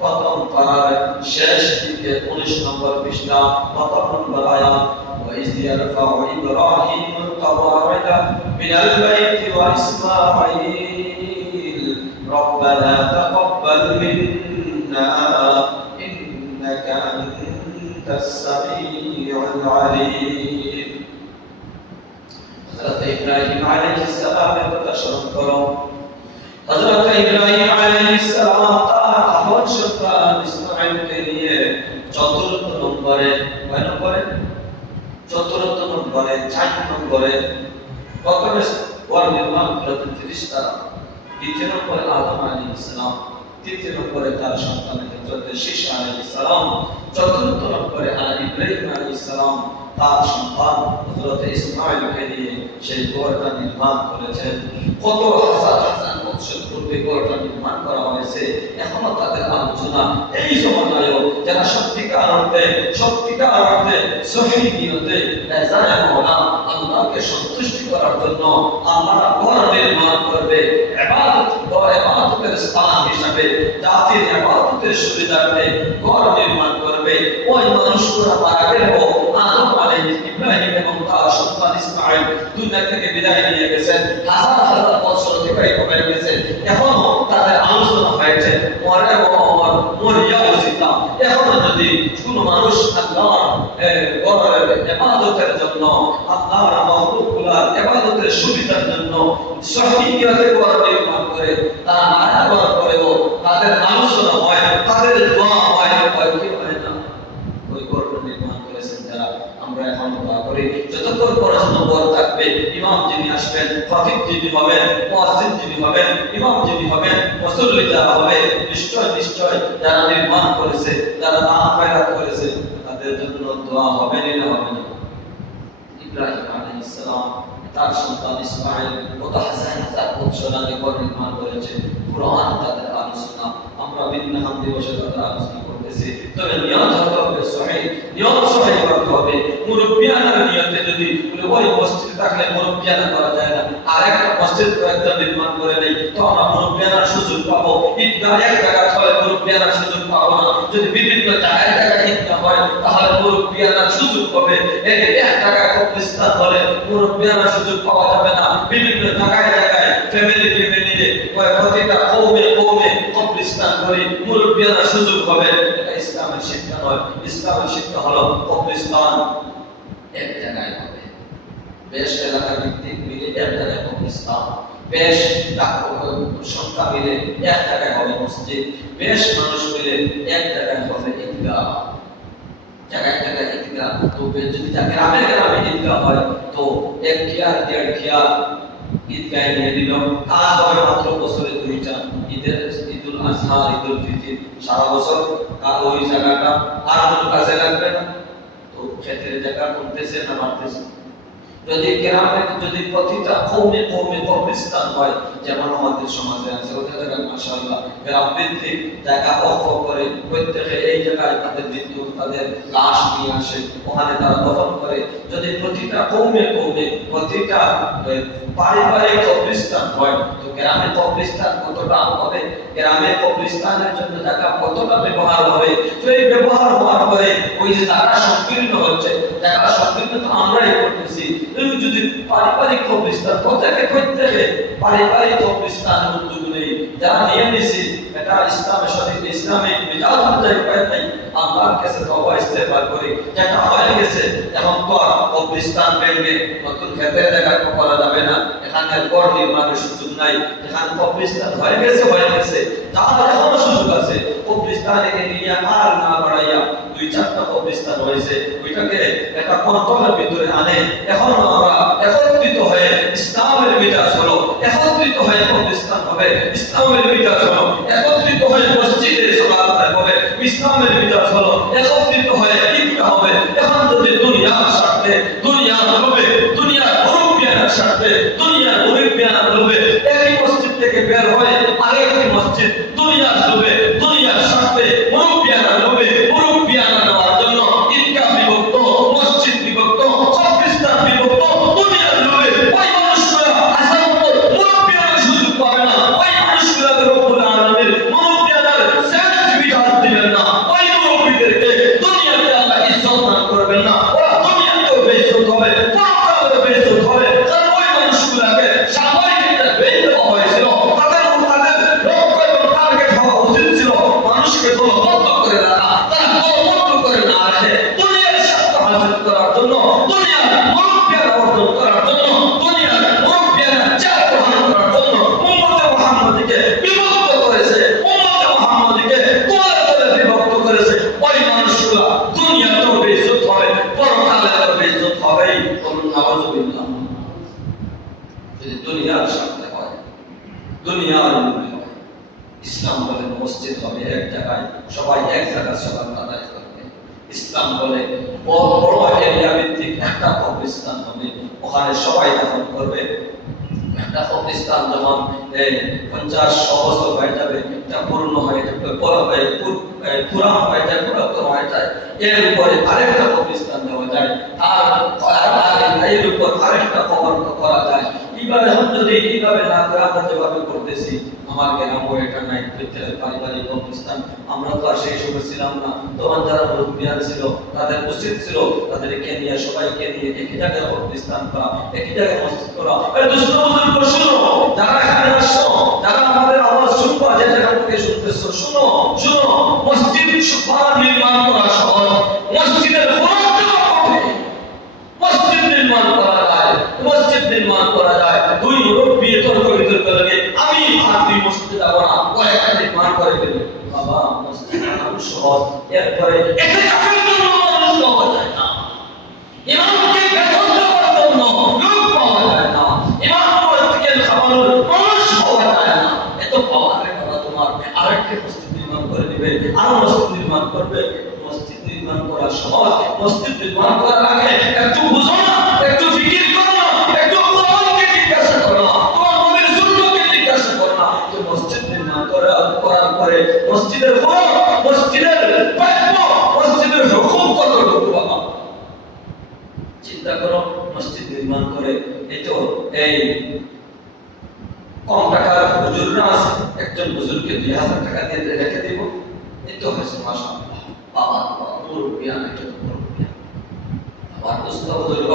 প্রথম পারার শেষ দিকে 19 নম্বর পৃষ্ঠা, প্রথম নম্বর আয়াত, وَإِذْ يَرْفَعُ إِبْرَاهِيمُ الْقَوَاعِدَ مِنَ الْبَيْتِ وَإِسْمَاعِيلُ رَبَّنَا تَقَبَّلْ مِنَّا إِنَّكَ أَنتَ السَّمِيعُ الْعَلِيمُ। হযরত ইব্রাহিম আলাইহিস সালামের কথা স্মরণ করো। হযরত ইব্রাহিম আলাইহিস সালাম তার আপন সন্তান ইসমাঈলকে নিয়ে চতুর্থ নম্বরে, কয় নম্বরে? চতুর্থ নম্বরে, 4 নম্বরে প্রথমে ঘর নির্মাণ করলেন ফেরেশতারা, দ্বিতীয় নম্বরে আদম আলাইহিস সালাম, তৃতীয় নম্বরে তার সন্তান হযরত শীশ আলাইহিস সালাম, চতুর্থ নম্বরে ইব্রাহিম আলাইহিস সালাম তার সন্তান হযরত ইসমাঈলকে নিয়ে সেই ঘরটা নির্মাণ করেছেন। কত হাজার হাজার বছর পূর্বে ঘরটা নির্মাণ করা হয়েছে, এখনো তাদের আলোচনা এই জমানায়ও যারা সত্যিকার অর্থে সহিহ নিয়তে রাজায়ে মাওলা আল্লাহকে সন্তুষ্টি করার জন্য আল্লাহর ঘর নির্মাণ করবে, ইবাদতের স্থান হিসাবে, জাতির ইবাদতের সুবিধার্থে ঘর নির্মাণ করবে। ওই মানুষগুলো মারা গেলেও আদম আলাইহিস ইব্রাহিম এবং তার সন্তান ইসমাঈল দুনিয়া থেকে বিদায় নিয়ে গেছেন, হাজার হাজার বছর অতিবাহিত হয়ে গেছে, এখনো তাদের আলোচনা হয়েছে মরিয়াও জিতা। এখনো যদি কোন মানুষ আল্লাহর ঘরের ইবাদতের জন্য, আল্লাহর মাখলুকগুলোর ইবাদতের সুবিধার জন্য সহিহ নিয়তে ঘর নির্মাণ করে, তারা মারা যাওয়ার পরেও তাদের আলোচনা হয়, তাদের দোয়া হয়, কি হয় না? ওই ঘরটা নির্মাণ করেছেন যারা, আমরা এখন দোয়া করি যতক্ষণ পর্যন্ত ঘর থাকবে, ইমাম যিনি আসবেন, খতিব যিনি হবেন, মুয়াজ্জিন যিনি হবেন, ইমাম যিনি হবেন, মুসল্লি যারা হবে, নিশ্চয় নিশ্চয় যারা নির্মাণ করেছে, যারা দান খয়রাত করেছে, তাদের জন্য দোয়া হবে না হবে না? ইব্রাহিম আলাইহিস সালাম তার সন্তান ইসমাঈল কত হাজার হাজার বছর আগে ঘর নির্মাণ করেছে, কুরআন তাদের আলোচনা, আমরা ভিন্ন হাম দিবসে তাদের আলোচনা করতেছি। তবে নিয়ত হতে হবে সহিহ, নিয়ত সহিহ করতে হবে। মুরব্বিয়ানার নিয়তে যদি ওই মসজিদ থাকলে মুরব্বিয়ানা করা যায় না, আর একটা মসজিদ কয়েকটা নির্মাণ করে নেই, তো আমরা মুরব্বিয়ানার সুযোগ পাবো। ঈদগাহ এক জায়গা হলে মুরব্বিয়ানার সুযোগ পাবো না, যদি বিভিন্ন জায়গায় জায়গায় ঈদগাহ হয় তাহলে মুরব্বিয়ানার সুযোগ হবে। এক জায়গায় কবরস্থান হলে মুরব্বিয়ানার সুযোগ পাওয়া যাবে না, বিভিন্ন জায়গায় জায়গায় ফ্যামিলি নিয়ে প্রতিটা কওমে কবরস্থান করে মুরব্বিয়ানার সুযোগ হবে। এটা ইসলামের শিক্ষা নয়। ইসলামের শিক্ষা হলো কবরস্থান এক জায়গায় হবে, বেশ এলাকা ভিত্তিক মিলে এক জায়গায় কবরস্থান, বেশ সংখ্যা মিলে এক জায়গায় হবে মসজিদ, বেশ মানুষ মিলে এক জায়গায় হবে ঈদগাহ, জায়গায় জায়গায় ঈদগাহ। তো যদি গ্রামে গ্রামে ঈদগাহ হয় তো এক খিয়া দেড় খিয়া ঈদগাহ নিয়ে দিল, কাজ হবে মাত্র বছরে 2টা, ঈদুল আজহা, ঈদুল ফিতর, সারা বছর আর ওই জায়গাটা আর কোনো কাজে লাগবে না। তো ক্ষেত্রে জায়গা কমতেছে না বাড়তেছে? যদি গ্রামে যদি প্রতিটা কওমে কওমে কবরস্থান হয়, যেমন আমাদের সমাজে আছে, ওদের জায়গায় মাশাআল্লাহ গ্রাম ভিত্তিক জায়গা অক্ষ করে প্রত্যেকে এই জায়গায় তাদের মৃত্যু তাদের লাশ নিয়ে আসে, ওখানে তারা দফন করে। যদি প্রতিটা কওমে কওমে প্রতিটা পারিবারিক কবরস্থান হয়, তো গ্রামে কবরস্থান কতটা হবে, গ্রামে কবরস্থানের জন্য জায়গা কতটা ব্যবহার হবে। তো এই ব্যবহার হওয়ার পরে ওই যে জায়গা সংকীর্ণ হচ্ছে, জায়গা সংকীর্ণ তো আমরাই করতেছি। যদি পারিবারিক কবরস্থান প্রত্যেকে পারিবারিক কবরস্থান উদ্যোগ নেই, যারা নিয়ে নিছি এটা ইসলামের সাথে ইসলামিক বিধান অনুযায়ী হয় নাই, আল্লাহর কাছে তওবা ইস্তেগফার করি। যেটা হয়ে গেছে এখন তো কবরস্থান ভেঙে নতুন ক্ষেতের জায়গা করা যাবে না, এখানে ঘর নির্মাণের সুযোগ নাই। এখানে কবরস্থান হয়ে গেছে, তার এখনো সুযোগ আছে। কবরস্থানে নিয়ে আর না বাড়াইয়া 2-4টা কবরস্থান হয়েছে, ওইটাকে একটা কন্ট্রোলের ভিতরে আনে। এখন আমরা একত্রিত হয়ে ইসলামের বিধান হলো, একত্রিত হয়ে কবরস্থান হবে, ইসলামের বিধান হলো, একত্রিত হয়ে মসজিদে সালাত হবে, ইসলামের বিধান হলো, একত্রিত হয়ে ঈদগাহ হবে। এখন যদি দুনিয়ার স্বার্থে, দুনিয়ার লোভে, দুনিয়ার মুরব্বিয়ানের স্বার্থে, দুনিয়ার মুরব্বিয়ানের লোভে একই মসজিদ থেকে বের হয়ে আরেকটি মসজিদ দুনিয়ার লোভে, দুনিয়ার স্বার্থে, মুরব্বিয়ানের লোভে মুরব্বিয়ানা নেওয়ার জন্য ঈদগাহ বিভক্ত, মসজিদ বিভক্ত, কবরস্থান বিভক্ত, দুনিয়ার লোভে ওই মানুষগুলো আসার মতো মুরব্বিয়ানের সুযোগ পাবে না। ওই মানুষগুলোকে রব্বুল আলামিন মুরব্বিয়ানের সার্টিফিকেট দিবেন না। ওই মুরব্বিদেরকে দুনিয়াতে আল্লাহ ইজ্জত দান করবেন না। ওরা দুনিয়াতেও বেইজ্জত হবে, পরকালেও বেইজ্জত হবে। কারণ ওই মানুষগুলোকে সাময়িকভাবে বেইজ্জত দেওয়া হয়েছিল, তাদের লক্ষ্য এবং টার্গেট হওয়া উচিত ছিল মানুষকে দলবদ্ধ করে রাখা। তারা দলবদ্ধ করে না রাখে দুনিয়ার স্বার্থ হাসিল করার জন্য, দুনিয়ার মুরব্বিয়ানা অর্জন করার জন্য, দুনিয়ার মুরব্বিয়ানা চেয়ার গ্রহণ করার জন্য উম্মতে মুহাম্মাদীকে বিভক্ত করেছে, উম্মতে মুহাম্মাদীকে দলে দলে বিভক্ত করেছে। ওই মানুষগুলো দুনিয়াতেও বেইজ্জত হবে, পরকালেও বেইজ্জত হবে। নাউযুবিল্লাহ। যদি দুনিয়ার স্বার্থে হয়, দুনিয়ার লোভে হয়, ইসলাম বলে মসজিদ হবে এক জায়গায়, সবাই এক জায়গায় সালাত আদায় করবে। ইসলাম বলে বড় এরিয়া ভিত্তিক একটা কবরস্থান হবে, ওখানে সবাই দাফন করবে। একটা কবরস্থান যখন 50-100 বছর হয়ে যাবে, এটা পূর্ণ হয়ে যাবে, পুরান হয়ে যায়, পুরাতন হয়ে যায়, এর উপরে আরেকটা কবরস্থান দেওয়া যায়, এর উপর আরেকটা কবর করা যায়। এইভাবে যদি এইভাবে না করে আমরা যেভাবে করতেছি, আমার গ্রাম এটা নাই, পারিবারিক কবরস্থান। আমরা তো আর সেই সময় ছিলাম না, তখন যারা মুরব্বিয়ান ছিল তাদের উচিত ছিল তাদেরকে নিয়ে সবাইকে নিয়ে একই জায়গায় কবরস্থান করা, একই জায়গায় মসজিদ করা। দুষ্ট বুজুর্গ শুনো, যারা এখানে আসছো, যারা আমাদের আওয়াজ শুনবা, যে জায়গা থেকে শুনতেছো, শুনো শুনো, মসজিদ নির্মাণ করা সহজ, মসজিদের মসজিদ নির্মাণ করা যায়, মসজিদ নির্মাণ করা যায়। দুই মুরব্বি তর্ক বিতর্ক লাগে, আমি আর তুই মসজিদে যাব না, কয়েকটা নির্মাণ করে ফেলি। বাবা মসজিদ নির্মাণ সহজ, এরপরে এতেকাফের জন্য মানুষ পাওয়া যায় না, ইমামকে বেতন দেওয়ার জন্য লোক পাওয়া যায় না, ইমাম মসজিদকে খাওয়ানোর মানুষ পাওয়া যায় না। এত পাওয়া যায় বাবা, তোমার আরেকটা মসজিদ নির্মাণ করে দিবে, আরো মসজিদ নির্মাণ করবে। মসজিদ নির্মাণ করা সহজ, মসজিদ নির্মাণ করার আগে একটু বুঝো না, একটু ফিকির করো না, একটু কোরআনকে জিজ্ঞাসা করো না, তোমার মনের সুন্নতকে জিজ্ঞাসা করো না। যে মসজিদ নির্মাণ করার পরে মসজিদের হক, মসজিদের প্রাপ্য, মসজিদের হুকুম কতটুকু বাবা চিন্তা করো। মসজিদ নির্মাণ করে এই তো এই কম টাকার হুজুররা আছে, একজন হুজুরকে 2000 টাকা দিয়ে রেখে দিব, এই তো হয়েছে মাশাআল্লাহ। বাবা মুরব্বিয়ান, একটা মুরব্বিয়ান। আমার দোস্ত বুজুর্গ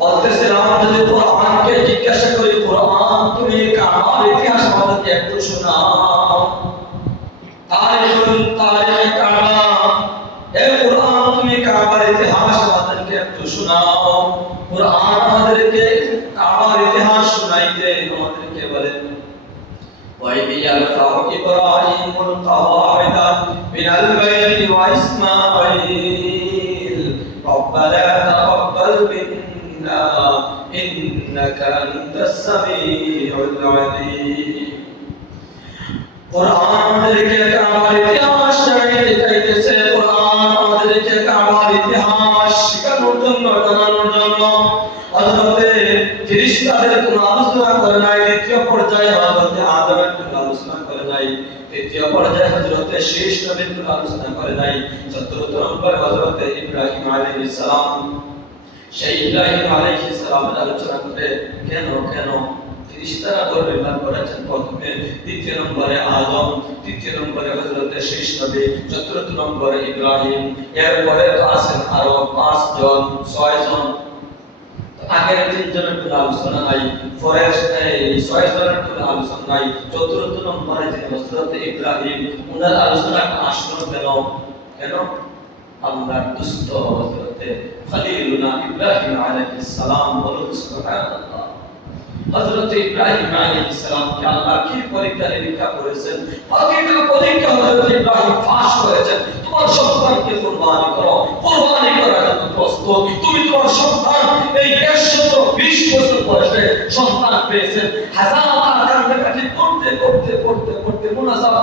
বলতেছিলাম, যদি কোরআনকে জিজ্ঞাসা করি, কোরআন তুমি কাবার ইতিহাস আমাদেরকে একটু শোনাও, তারিখ কাবা, এ কোরআন তুমি কাবার ইতিহাস আমাদেরকে একটু শোনাও। কোরআন আমাদেরকে কাবার ইতিহাস শোনাইতে আমাদেরকে বলেন, وإذ يرفع إبراهيم القواعد من البيت وإسماعيل ربنا تقبل منا إنك أنت السميع العليم। কোরআন আমাদেরকে কাবার ইতিহাস জানাইতে চাইতেছে, কোরআন আমাদেরকে কাবার ইতিহাস শেখানো জানানোর জন্য হযরতে ফেরেশতাদের কোনো আলোচনা করে নাই। দ্বিতীয় পর্যায়ে হযরতে আদমের কোনো আলোচনা করে নাই। তৃতীয় পর্যায়ে হযরতে শেষ নবীর কোনো আলোচনা করে নাই। চতুর্থ নম্বরে হযরতে ইব্রাহিম আলাইহিস সালাম, সেই ইব্রাহিম আলাইহিস সালামের আলোচনা করে কেন ফেরেশতারা ধর্মীয় করেছেন প্রথমে, দ্বিতীয় নম্বরে আদম, তৃতীয় নম্বরে হযরতে শেষ নবী, চতুর্থ নম্বরে ইব্রাহিম। এরপরে তো আছেন আরো 5 জন 6 জন। আগের 3 জনের কোনো আলোচনা নাই, পরের 6 জনের কোনো আলোচনা নাই। চতুর্থ নম্বরে যে হযরতে ইব্রাহিম, ওনার আলোচনা আসলো কেন আল্লাহর দুষ্ট হযরতে খলিলুনা ইব্রাহিম আলাইহিস সালাম, বলুন সুবহানাল্লাহ। হযরত ইব্রাহিম আলাইহিস সালামকে আল্লাহ কি পরীক্ষা নিরীক্ষা করেছেন, প্রতিটা পরীক্ষা হযরত ইব্রাহিম পাস করেছেন। তোমার সন্তানকে কুরবানি করো, কুরবানি করার জন্য প্রস্তুত। তুমি তোমার সন্তান এই 120 বছর বয়সে সন্তান পেয়েছেন। হাজার কান্নাকাটি করতে মুনাজাত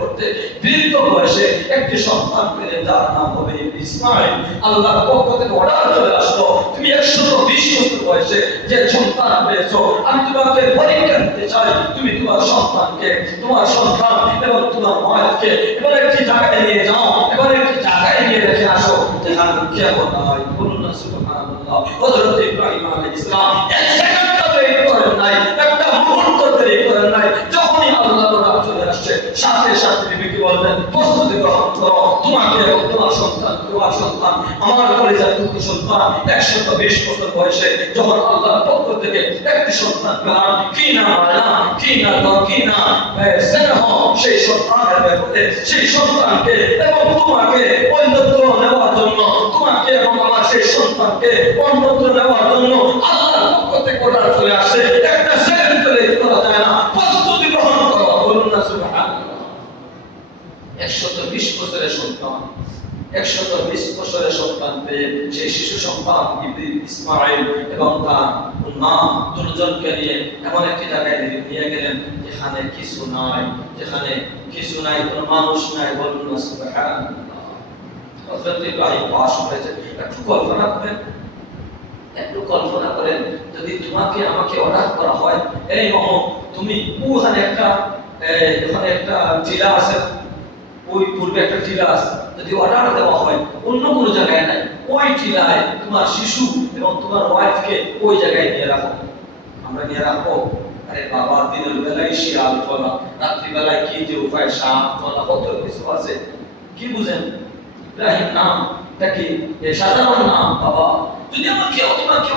করতে বৃদ্ধ বয়সে একটি সন্তান পেলে যার নাম হবে ইসমাঈল। আল্লাহর পক্ষ থেকে অর্ডার চলে আসলো, তুমি 120 বছর বয়সে যে সন্তান পেয়েছো, আমি তোমাকে পরীক্ষা দিতে চাই। তুমি তোমার সন্তানকে, তোমার সন্তান এবং তোমার ওয়াইফকে এবার একটি জায়গায় নিয়ে যাও, এবার একটি জায়গায় নিয়ে রেখে আসো যেখানে কিয়ামত না হয়। বলুন না সুবহানাল্লাহ। হযরত ইব্রাহিম আলাইহিস সালাম এক সেকেন্ডও দেরি করেন নাই, একটা মুহূর্ত দেরি করেন নাই। যখনই আল্লাহর নাম চলে আসছে, সাথে সাথে বিবিকে বললেন, প্রস্তুতি গ্রহণ করো, তোমাকে এবং তোমার সন্তান আমার কলিজার দুটি সন্তান 120 বছর বয়সে যখন আল্লাহর পক্ষ থেকে একটি সন্তান পেলাম, কি না মায়া, কি না স্নেহ, সেই সন্তানের ব্যাপারে, সেই সন্তানকে এবং তোমাকে অন্যত্র নেওয়ার জন্য, তোমাকে এবং আমার সেই সন্তানকে অন্যত্র নেওয়ার জন্য আল্লাহর পক্ষ থেকে অর্ডার চলে আসে। একটা সেকেন্ড লেট করা যায় না, প্রস্তুতি গ্রহণ করো। বলুন না সুবহানাল্লাহ। 120 বছরের সন্তান, 120 বছরের সন্তান পেয়ে সেই শিশু সন্তান ইসমাঈল এবং তার মা দুজনকে নিয়ে এমন একটি জায়গায় নিয়ে গেলেন যেখানে কিছু নাই, কোনো মানুষ নাই। বলুন না সুবহানাল্লাহ। হযরত ইব্রাহিম পাশ হয়েছে। একটু কল্পনা করেন যদি তোমাকে আমাকে অর্ডার করা হয়, এই মোহাম্মদ তুমি ওখানে একটা টিলা আছে, ওই পূর্বে একটা টিলা আছে, যদি অর্ডার দেওয়া হয় অন্য কোনো জায়গায় নাই, ওই টিলায় তোমার শিশু এবং তোমার ওয়াইফকে ওই জায়গায় নিয়ে রাখো। আমরা নিয়ে রাখবো? আরে বাবা, দিনের বেলায় শিয়াল চলা, রাত্রি বেলায় কি যে উপায়, সাপ চলা, কত কিছু আছে, কি বুঝেন? ইব্রাহিম নাম কি সাধারণ নাম? বাবা, যদি তোমাকে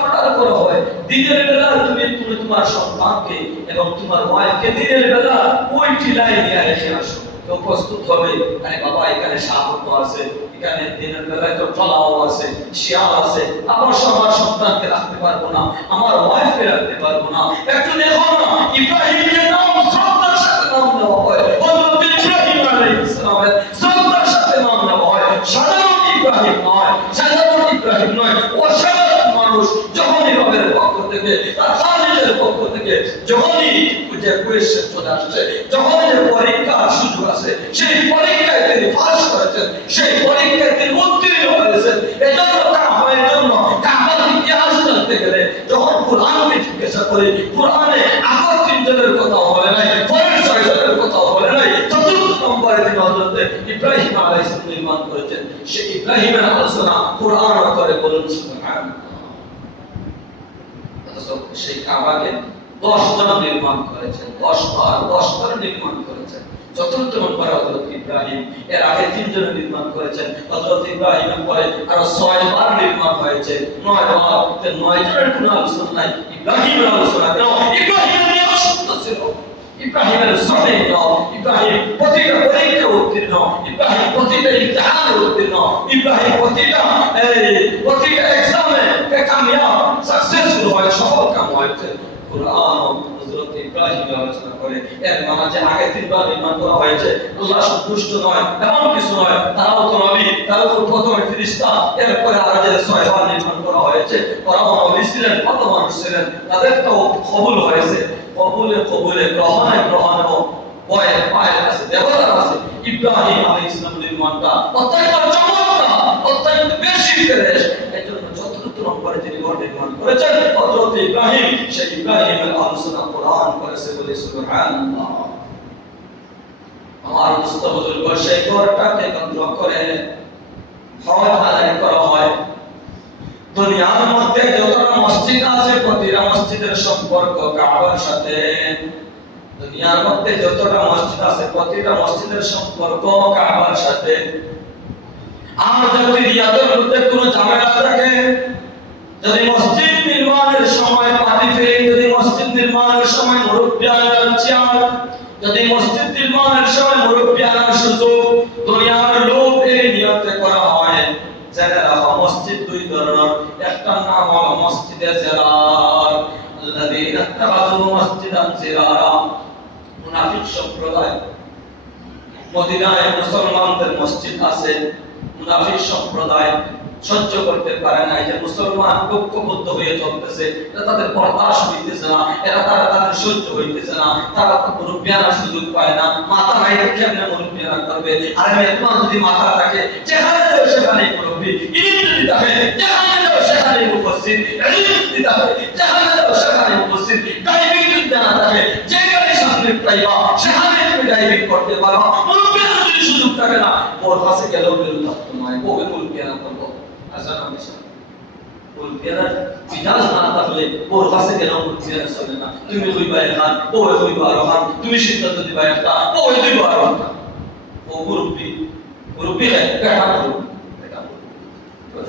অর্ডার করা হয় দিনের বেলা তুমি তোমার সন্তানকে এবং তোমার ওয়াইফকে দিনের বেলা ওই টিলায় নিয়ে রেখে আসো, তো প্রস্তুত হবে। আরে বাবা, এখানে সাপ আছে, এখানে দিনের বেলায় তো ফলাও আছে, শিয়াল আছে, আমার সন্তানকে রাখতে পারবো না, আমার ওয়াইফকে রাখতে পারবো না। একটু দেখো না, ইব্রাহিমের নাম শ্রদ্ধার সাথে নাম দেওয়া হয়, হযরত ইব্রাহিম আলাইহিস সালামের শ্রদ্ধার সাথে নাম দেওয়া হয়। সাধারণ ইব্রাহিম নয়, অসাধারণ মানুষ। যখনই রবের পক্ষ থেকে, তার খালিকের পক্ষ থেকে যখনই যে কোয়েশ্চেন চলে আসছে, যখনই যে পরীক্ষার সুযোগ আছে, সেই পরীক্ষায় তিনি পাস করেছেন, সেই পরীক্ষায় তিনি উত্তীর্ণ হয়েছেন। এজন্য কাবার ইতিহাস জানতে গেলে যখন কোরআনকে জিজ্ঞাসা করি, কোরআনে আগের 3 জনের কথাও বলে নাই, পরের 6 জনের কথাও বলে নাই। চতুর্থ নম্বরে তিনি হযরত ইব্রাহিম আলাইহিস সালাম নির্মাণ করেছেন। সেই ইব্রাহিমের আলোচনা কোরআন করে। বলুন সুবহানাল্লাহ। সেই কাবাকে 10 জন নির্মাণ করেছেন, 10 বার নির্মাণ করেছেন। চতুর্থ নম্বরে হযরত ইব্রাহিম, এর আগে 3 জন নির্মাণ করেছেন। হযরত ইব্রাহিমের পরে আরো 6 বার নির্মাণ হয়েছে, 9 বার। 9 জনের কোনো আলোচনা নাই, ইব্রাহিমের আলোচনা কেন? ইব্রাহিমের নিয়ম সত্য ছিল, ইব্রাহিমের জমিন নাও, ইব্রাহিম প্রতিটা পরীক্ষা উত্তীর্ণ, ইব্রাহিম প্রতিটা ইমতিহানে উত্তীর্ণ, ইব্রাহিম প্রতিটা এক্সামে কামিয়াব, সাকসেসফুল হয়, সফল কাম হয়েছে। কুরআন হযরত ইব্রাহিম আলোচনা করে। এর মানে যে আগে 3 বার নির্মাণ করা হয়েছে, আল্লাহ সন্তুষ্ট নয় এমন কিছু নয়। তারাও তো নবী, তারাও প্রথমে ফেরেশতা, এরপরে আর যে 6 বার নির্মাণ করা হয়েছে, ওরাও নবী ছিলেন, কত মানুষ ছিলেন, তাদেরটাও কবুল হয়েছে। কবুলে গ্রহণে বয়ের পায়ের কাছে দেবতার আছে। ইব্রাহিম আলাইহিস সালাম নির্মাণটা অত্যন্ত চমৎকার, অত্যন্ত বেশি ফ্রেশ। এজন্য যত নম্বরে যিনি ঘর নির্মাণ করেছেন হযরত ইব্রাহিম। সেই ইব্রাহিমের আলোচনা কোরআন করেছে বলে সুবহানাল্লাহ। আমার দোস্ত বুজুর্গ, সেই ঘরটাকে কেন্দ্র করে হজ আদায় করা হয়। দুনিয়ার মধ্যে যতটা মসজিদ আছে প্রতিটা মসজিদের সম্পর্ক কাবার সাথে। দুনিয়ার মধ্যে যতটা মসজিদ আছে প্রতিটা মসজিদের সম্পর্ক কাবার সাথে। আর যদি রিয়াদের মধ্যে কোনো ঝামেলা থাকে, যদি মসজিদ নির্মাণের সময় পানি ফেলে, যদি মসজিদ নির্মাণের সময় মুরব্বি আনার চেয়ার, যদি মসজিদ নির্মাণের সময় মুরব্বি আনার সুযোগ দুনিয়ার লোক এই নিয়তে করা হয়, জেনে রাখো মসজিদ দুই ধরনের। একটা নাম হলো মসজিদে জিরার, আল্লাযীনা ইত্তাখাযু মসজিদান জিরারা। মুনাফিক সম্প্রদায়, মদিনায় মুসলমানদের মসজিদ আছে, মুনাফিক সম্প্রদায় সহ্য করতে পারে না যে মুসলমান ঐক্যবদ্ধ হয়ে চলতেছে, এটা তাদের বরদাস্ত হইতেছে না, তাদের সহ্য হইতেছে না। তারা তো মুরব্বিয়ানা সুযোগ পায় না, মাথা নাই কেমনে মুরব্বিয়ানা করবে? আর মেহমান যদি মাথা থাকে যেখানে যাও সেখানেই মুরব্বি, ইলিম যদি থাকে যেখানে যাও সেখানেই উপস্থিত, ইলিম যদি থাকে যেখানে যাও সেখানেই উপস্থিত। ডাইভিং যদি জানা থাকে যে গাড়ি সামনে পাইবা সেখানে তুমি ডাইভিং করতে পারো। মুরব্বিয়ানা যদি সুযোগ থাকে না, ওর কাছে গেলেও বেরোতে নয়, ওকে মুরব্বিয়ানা করবো। তুমি কইবা খান, ও কইবা আর খান, তুমি সিদ্ধান্ত দিবা একটা, ও দিবা আর একটা। ও মুরব্বি, মুরব্বি কাটা মুরব্বি, এটা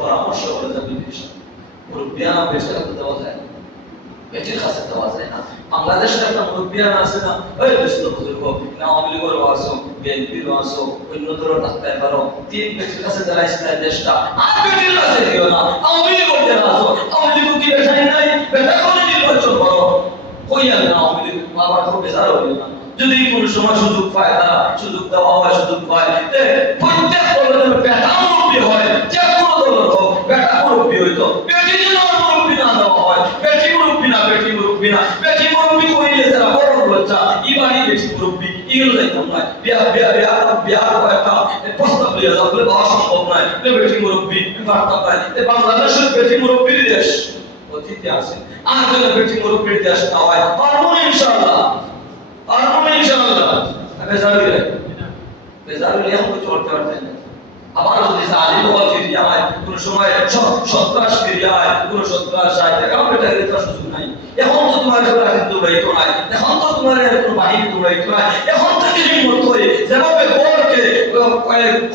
পরামর্শ করে যাবে বিষয়। মুরব্বিয়ানা বেশি দেওয়া যায়, পেটের কাছে দেওয়া যায় না। বাংলাদেশে একটা মুরব্বিয়ানা আছে না, ওই দোস্ত বুজুর্গ না আওয়ামী লীগেরও আসো, বিএনপিরও আসো, অন্য দলের রাস্তায় পারো, তিন পেটের কাছে যারা ইসলামের দেশটা আর পেটের কাছে দিও না। আওয়ামী লীগের যারা আসো, আওয়ামী লীগ কি বেশাই নাই, বেটা করে নির্বাচন করো, কইয়া না আওয়ামী লীগ বাবার খুব বেজার হইল না। যদি কোনো সময় সুযোগ পায়, তারা সুযোগ দেওয়া হয়, সুযোগ পায় প্রত্যেক দলের বেটা মুরব্বি হয়, যে কোনো দলের হোক বেটা মুরব্বি হইতো। বেটি যেন মুরব্বি না দেওয়া হয়, বেটি মুরব্বি না, বেটি মুরব্বি না, বেটি মুরব্বি কইলে যারা বড় লজ্জা ইবানি বেটি মুরব্বি এগুলো দেখতাম নয়। বিহার কয়েকটা প্রস্তাব লিয়ে যাও বলে দেওয়া সম্ভব নয়, বেটি মুরব্বি বার্তা পায়। বাংলাদেশের বেটি মুরব্বির দেশ অতীতে আছে, আর যদি বেটি মুরব্বির দেশ না হয় পারবো না ইনশাআল্লাহ, পারবো না ইনশাআল্লাহ। বেজারুল এখন কিছু করতে পারতেন না। আবার যদি জালিম হওয়া ফিরিয়ে হয়, কোনো সময় সন্ত্রাস ফিরিয়ে হয়, কোনো সন্ত্রাস যায়, এখন বেটা এর সুযোগ নাই। এখন তো তোমার দৌড়াইতো নাই, এখন তো তোমার কোনো বাহিনী দৌড়াইতো নাই, এখন থেকে হিম্মত করে যেভাবে গড়কে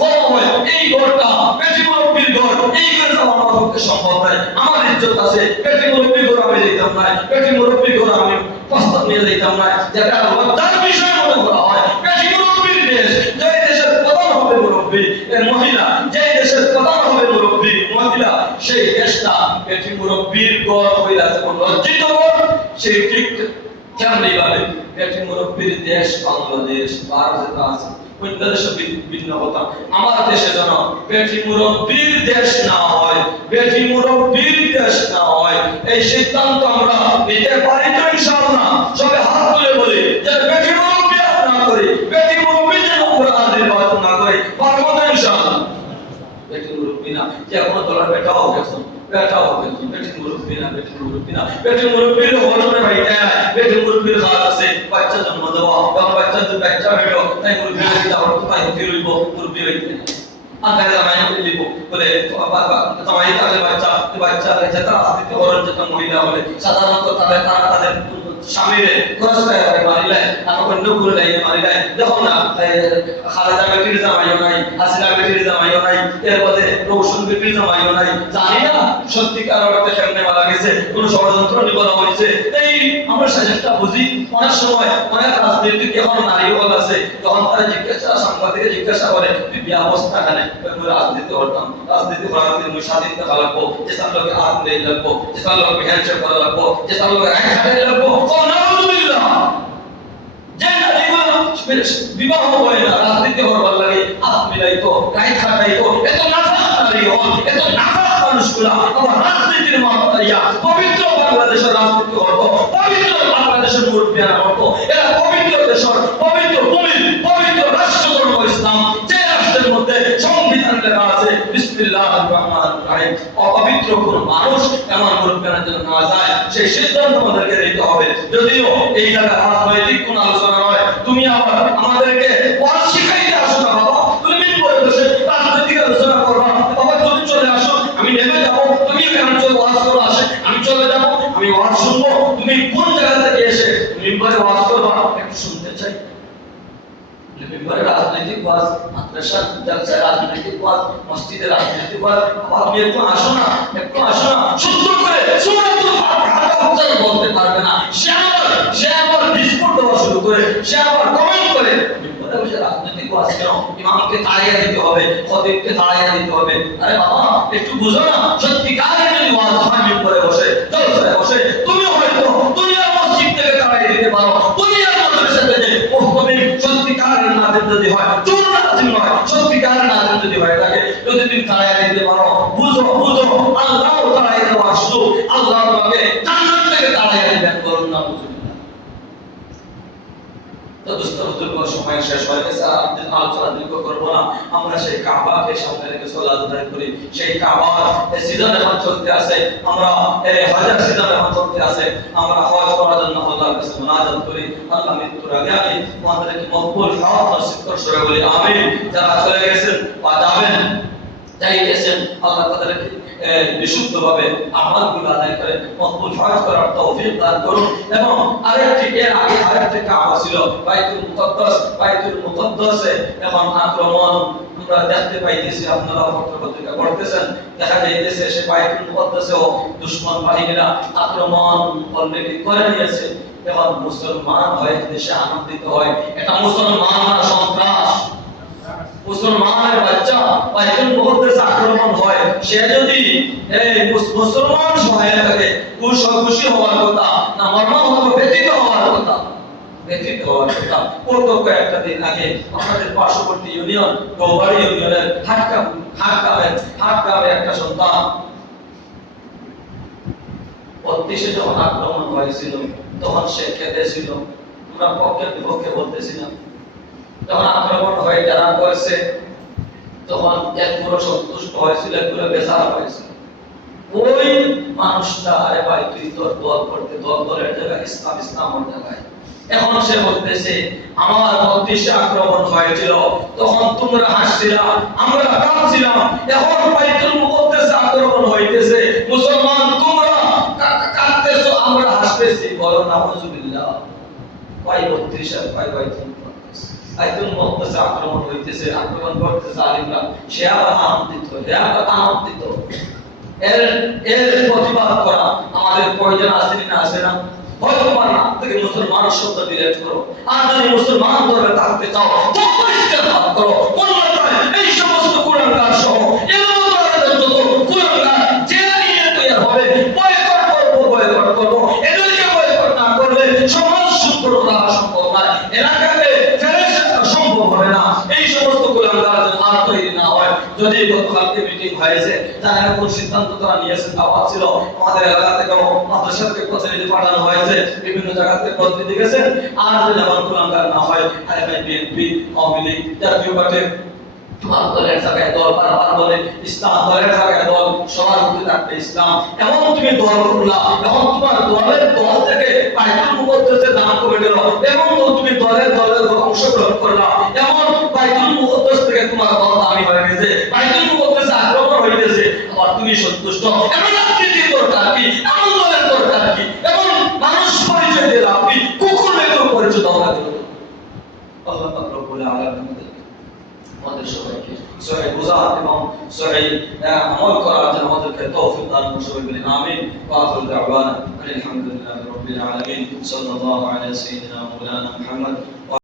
কম হয়, এই গড়টা বেটি মুরব্বির গড়, এই গড় আমার পক্ষে সম্ভব নয়। আমার ইজ্জত আছে, বেটি মুরব্বির গড় আমি যেতাম না, বেটি মুরব্বির গড় আমি প্রস্তাব নিয়ে যেতাম না। যেটা লজ্জার বিষয় মনে করা হয়, বেটি মুরব্বির দেশ, যে দেশের প্রধান হবে মুরব্বি মহিলা, যে দেশের প্রধান হবে মুরব্বি মহিলা, সেই দেশটা বেটি মুরব্বির গড় হইলা যেমন লজ্জিত গড়, সেই ঠিক কেমনি ভাবে বেটি মুরব্বির দেশ বাংলাদেশ, ভারত আছে, অন্য দেশে ভিন্ন কথা। আমার দেশে যেন বেটি মুরব্বির দেশ না হয়, বেটি মুরব্বির দেশ না হয়, এই সিদ্ধান্ত আমরা নিতে পারি তো ইনশাআল্লাহ? সবে হাত তুলে বলি যে বেটি মুরব্বি না করি, বেটি মুরব্বি যেন কোরআন নির্বাচন না করে, পারবো তো ইনশাআল্লাহ? বেটি মুরব্বি না, যে কোনো দলের বেটা হোক, বেটা হোক, বেটি মুরব্বি না, বেটি মুরব্বি না, বেটি মুরব্বির হলনে ভাইটা, বেটি মুরব্বির খাস আছে, বাচ্চা জন্ম দেওয়া, তখন বাচ্চা তো বাচ্চা হইল, তাই মুরব্বি হইতে তারপর তো তাই হতে রইব, মুরব্বি হইতে আগে জামাই হতে দিব বলে জামাই তাহলে বাচ্চা তারা আসতে হরণ যেটা মহিলা বলে সাধারণত তাদের স্বামীরে খরচটায় মারিলে আমার অন্য করে লাইনে মারিলে দেখো না খালেদা বেটির জামাইও নাই, হাসিনা বেটির জামাইও নাই, এরপরে রৌশন বেটির জামাইও নাই। জানি না সত্যিকার অর্থে কেমনে মারা গেছে, কোন ষড়যন্ত্র করা হয়েছে। এই আমরা সাজেশটা বুঝি অনেক সময় অনেক রাজনীতিক এখন নারীও আছে, তখন তারা সাংবাদিকে জিজ্ঞাসা করে তুই অবস্থা এখানে রাজনীতি করতাম, রাজনীতি করার জন্য স্বাধীন থাকা লাগবো, যে তার লোকে আর্ম দেই লাগবো, যে তার লোকে হ্যান্ডশেক করা লাগবো, যে তার লোকে এক হাতে লাগবো। বিবাহ হয় না, রাজনীতি হওয়ার লাগে হাত মিলাইতো, গায়ে খাটাইতো, এত নাফাক নারী হল, এত নাফাক মানুষগুলা আবার রাজনীতির মাথায় পবিত্র বাংলাদেশের রাজনীতি হতো, পবিত্র বাংলাদেশের মুরব্বিয়ানা হতো। এরা পবিত্র দেশের পবিত্র ভূমি, পবিত্র রাষ্ট্র ধর্ম ইসলাম, যে রাষ্ট্রের মধ্যে সংবিধান লেখা আছে বিসমিল্লাহির রহমানির রহিম অপবিত্র কোন মানুষ এমন মুরব্বিয়ানা যেন না যায় সেই সিদ্ধান্ত আমাদেরকে নিতে হবে। যদিও এই জায়গায় রাজনৈতিক কোন আলোচনা নয়, তুমি আবার আমাদেরকে ওয়াজ শিখাইতে আসো না বাবা, তুমি মিম্বরে বসে রাজনৈতিক আলোচনা করবা, বাবা তুমি চলে আসো, আমি নেমে যাবো, তুমি কেন চলে ওয়াজ করো আসে, আমি চলে যাবো, আমি ওয়াজ শুনবো, তুমি কোন জায়গা থেকে এসে মিম্বরে ওয়াজ করবা একটু শুনতে চাই। মিম্বরে রাজনৈতিক ওয়াজ, মাদ্রাসা জালসায় রাজনৈতিক ওয়াজ, মসজিদে রাজনৈতিক ওয়াজ, বাবা তুমি একটু আসো না, একটু আসো না, সুন্দর করে সূরাতুল ফাতিহা উচ্চারণ বলতে পারবে না, সে আবার বিস্ফোট দেওয়া শুরু করে, সে আবার কমেন্ট করে। মিম্বরে বসে রাজনৈতিক ওয়াজ কেন? ইমামকে তাড়িয়ে দিতে হবে, খতিবকে তাড়িয়ে দিতে হবে। আরে বাবা একটু বুঝো না, সত্যিকারের যদি ওয়াজ হয় মিম্বরে বসে, জলসায় বসে, তুমি হয়তো দুনিয়ার মসজিদ থেকে তাড়িয়ে দিতে পারো, দুনিয়ার মাদ্রাসা থেকে, তুমি সত্যিকারের নাজিম যদি হয়, চোর নাজিম নয়, সত্যিকারের নাজিম যদি হয় তাকে যদি তুমি তাড়িয়ে দিতে পারো, বুঝো আল্লাহ তাড়িয়ে দেওয়ার সুযোগ, আল্লাহ তোমাকে জান্নাত থেকে তাড়িয়ে দিবেন, করুন না বুঝুন। তো দোস্তর সময় শেষ হয়ে গেছে, আর আলোচনা দীর্ঘ করবো না। আমরা সেই কাবাকে সামনে রেখে সালাত আদায় করি। সেই কাবার সিজন এখন চলতে আছে, আমরা হাজার সিজন এখন চলতে আছে, আমরা হজ করার জন্য আল্লাহর কাছে মুনাজাত করি। আল্লাহ মৃত্যুর আগে আগে আমাদেরকে মকবুল হক নসিব করে সরে বলি আমিন। যারা চলে গেছেন বা যাবেন, যাইতেছেন, আল্লাহ তাদেরকে বিশুদ্ধভাবে আমালগুলো আদায় করে মকবুল হজ করার তৌফিক দান করুন। এবং এর আগে আরেকটি কাবা ছিল বাইতুল মুকদ্দাসে এখন আক্রমণ আমরা দেখতে পাইতেছি, আপনারা পত্রিকা পড়তেছেন, দেখা যাইতেছে সে বাইতুল মুকদ্দাসেও দুশমন বাহিনীরা আক্রমণ অলরেডি করে নিয়েছে। এখন মুসলমান হয়ে দেশে আনন্দিত হয়, এটা মুসলমান না সন্ত্রাস। মুসলমানের বাচ্চা বাইতুল মুকদ্দাস আক্রমণ হয়, সে যদি মুসলমান সহায় থাকে খুশি হওয়ার কথা না, মর্মাহত ব্যতীত হওয়ার কথা, ব্যতীত হওয়ার কথা। কত কয়েকটা দিন আগে আমাদের পার্শ্ববর্তী ইউনিয়ন গৌবাড়ি ইউনিয়নের হাটগ্রামে একটা সন্তান 32 যখন আক্রমণ হয়েছিল তখন সে কেঁদেছিল, আমরা পক্ষে বিপক্ষে বলতেছিলাম। যখন আক্রমণ হয়ে যারা করেছে তখন একগুলো সন্তুষ্ট হয়েছিল, একগুলো বেচারা হয়েছিল। ওই মানুষটা আরে ভাই তুই তোর দল করতে, দলের জায়গায় ইসলামের জায়গায়। এখন সে বলতেছে আমার 32 আক্রমণ হয়েছিল, তখন তোমরা হাসছিলা, আমরা কাঁদছিলাম, এখন বাইতুল মুকদ্দাসে আক্রমণ হইতেছে, মুসলমান তোমরা কাঁদতেছো, আমরা হাসতেছি, বলো নাউজুবিল্লাহ। ভাই 32 আর ভাই বাইতুল মুকদ্দাসে আক্রমণ হইতেছে, আক্রমণ করতেছে আলিমরা, সে আবার আনন্দিত। এর প্রতিবাদ করা আমাদের প্রয়োজন আছে না, আছে না? বর্তমান না থেকে মুসলমান শব্দ ডিলিট করো, আর যদি মুসলমান ধর্মে থাকতে চাও তবে ইস্তেগফার করো। এই সমস্ত কুরআনগার সহ এর মতো যত কুরআনগার জেলা নিয়ে তৈরি হবে, বয়কট করব। এদেরকে বয়কট না করলে সমাজ সুন্দর করা সম্ভব নয়, এলাকাতে সম্ভব হবে না। এই সমস্ত কুরআনগার আর তৈরি না হয়। যদি গতকালকে মিটিং হয়েছে, যারা কোন সিদ্ধান্ত তারা নিয়েছে তাও ছিল, আমাদের এলাকা থেকে মাদ্রাসা থেকে প্রতিনিধি পাঠানো হয়েছে, বিভিন্ন জায়গা থেকে প্রতিনিধি গেছেন। আর যদি আমার কুরআনগার না হয়, আরে ভাই বিএনপি, আওয়ামী লীগ, জাতীয় পার্টি দলের জায়গায় দল, বারবার বলে ইসলাম দলের জায়গায় দল, সবার মধ্যে থাকবে ইসলাম। এমন তুমি দল করলা, এখন তোমার দল থেকে বাইতুল মুকদ্দাসে দান করে গেল, এবং তুমি দলের অংশগ্রহণ করলা, এমন বাইতুল মুকদ্দাস থেকে তোমার দল দামি হয়ে গেছে, বাইতুল মুকদ্দাসে আক্রমণ হইতেছে, আবার তুমি সন্তুষ্ট। এমন রাজনীতির দরকার কি? এমন দলের দরকার কি? এমন মানুষ পরিচয় দিয়ে লাভ কি? কুকুরের পরিচয় দেওয়া লাগলো। আল্লাহ পাক রব্বুল আলামিন আমাদের সবাইকে সহি বুঝার এবং সহি আমল করার জন্য আমাদেরকে তৌফিক দান করুন, সবাই বলি আমিন। ওয়া আখিরু দাওয়ানা আলহামদুলিল্লাহি রাব্বিল আলামিন। সাল্লাল্লাহু আলা সাইয়্যিদিনা মাওলানা মুহাম্মদ।